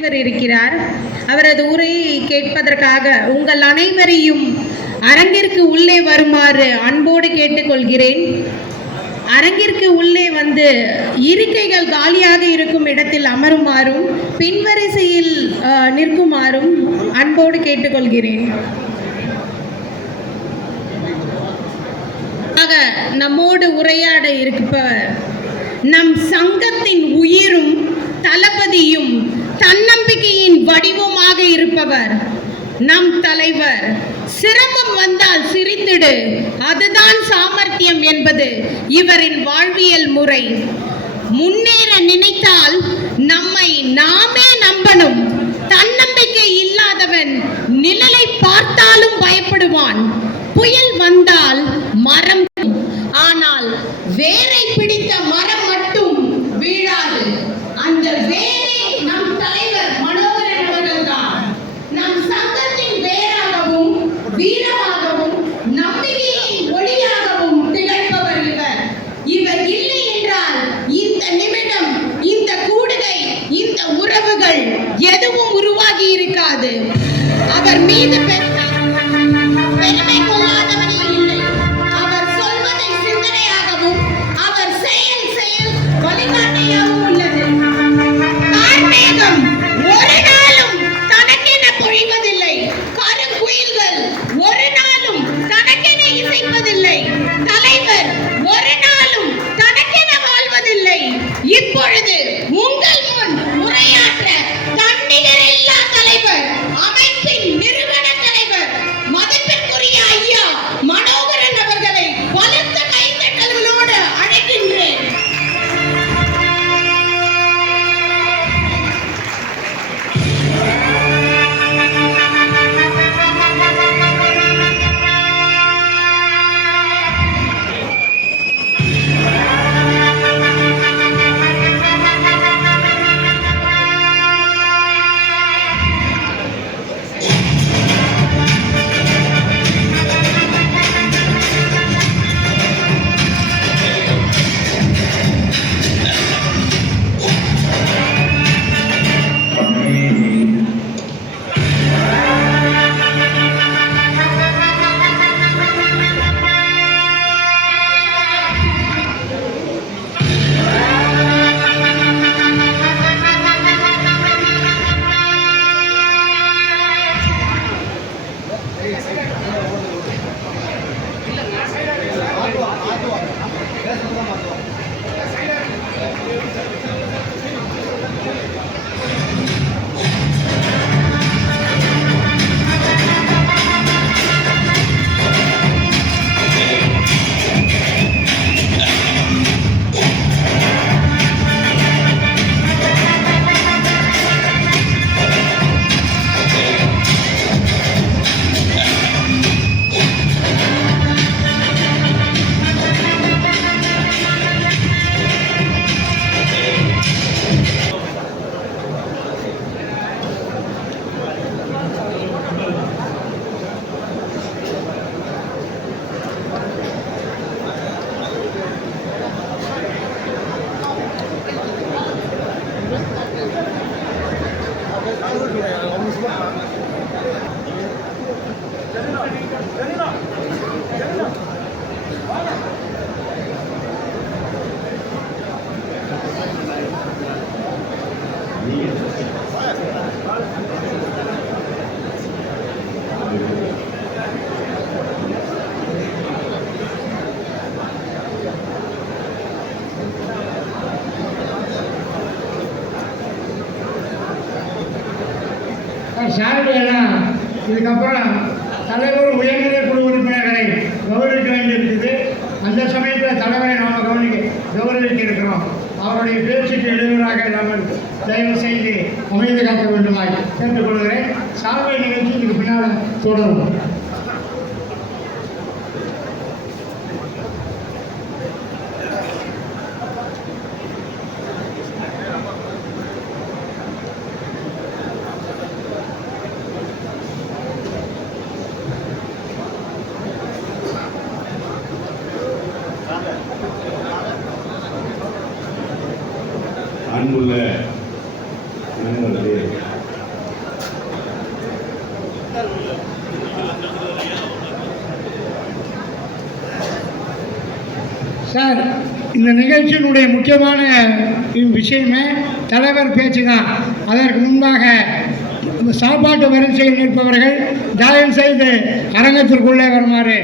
இவர் இருக்கிறார். அவரது உரையை கேட்பதற்காக உங்கள் அனைவரையும் அரங்கிற்கு உள்ளே வருமாறு அன்போடு கேட்டுக்கொள்கிறேன். அரங்கிற்கு உள்ளே வந்து இருக்கைகள் காலியாக இருக்கும் இடத்தில் அமருமாறும் பின்வரிசையில் நிற்குமாறும் அன்போடு கேட்டுக்கொள்கிறேன். நம்மோடு உரையாட இருப்பவர் நம் சங்கத்தின் உயிரும் தளபதியும் தன்னை வடிவமாக இருப்பவர். நம் தலைவர். சிரமம் வந்தால் சிரித்திடு. அதுதான் சாமர்த்தியம் என்பது இவரின் வாழ்வியல் முறை. முன்னேற நினைத்தால் நம்மை நாமே நம்பணும். தன்னம்பிக்கை இல்லாதவன் நிழலை பார்த்தாலும் பயப்படுவான். புயல் வந்தால் மரம். ஆனால் வேரை பிடித்த மரம் சாரதியெல்லாம் இதுக்கப்புறம் தலைவர் உயர்நிலை குழு உறுப்பினர்களை கௌரவிக்க வேண்டியிருக்குது. அந்த சமயத்தில் தலைவரை நாம் கவனிக்க கௌரவிக்க இருக்கிறோம். அவருடைய பேச்சுக்கு இடையூறாக நம்ம தயவு செய்து அமைதி காக்க வேண்டுமாய் கேட்டுக்கொள்கிறேன். சார்பை நிகழ்ச்சி இதுக்கு பின்னால் தொடரும். அன்புள்ள நண்பர்களே சார் இந்த நிகழ்ச்சியினுடைய முக்கியமான விஷயமே தலைவர் பேச்சு தான் அதற்கு முன்பாக சாப்பாட்டு வரிசையில் நிற்பவர்கள் தயவு செய்து அரங்கத்திற்குள்ளே வருமாறு